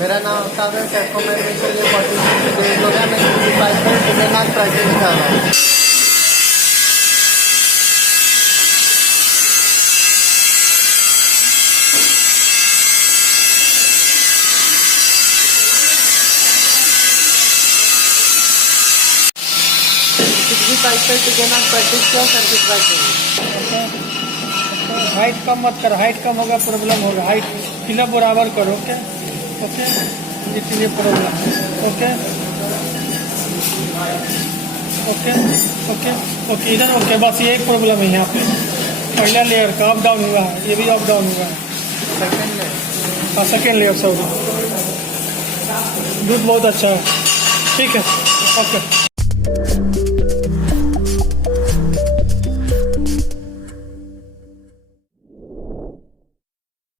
मेरा नाम अवसर है। SAFCO में के लिए 46 डेज हो गया। मैं किसी पाइप पर टिकट प्रैक्टिस कर रहा हूँ। किसी पाइप पर टिकट प्रैक्टिस क्यों सर्किट प्रैक्टिस। हाइट कम मत कर, हाइट कम होगा प्रॉब्लम होगा। हाइट फिलअप बराबर करो। ओके ओके, इसलिए problem. Okay okay okay okay, इधर ओके। बस यही प्रॉब्लम है यहाँ पे। पहला लेयर का अप डाउन हुआ है, ये भी अप डाउन हुआ है। सेकंड लेयर, हाँ सेकेंड लेयर सॉरी। दूध बहुत अच्छा है। ठीक है ओके।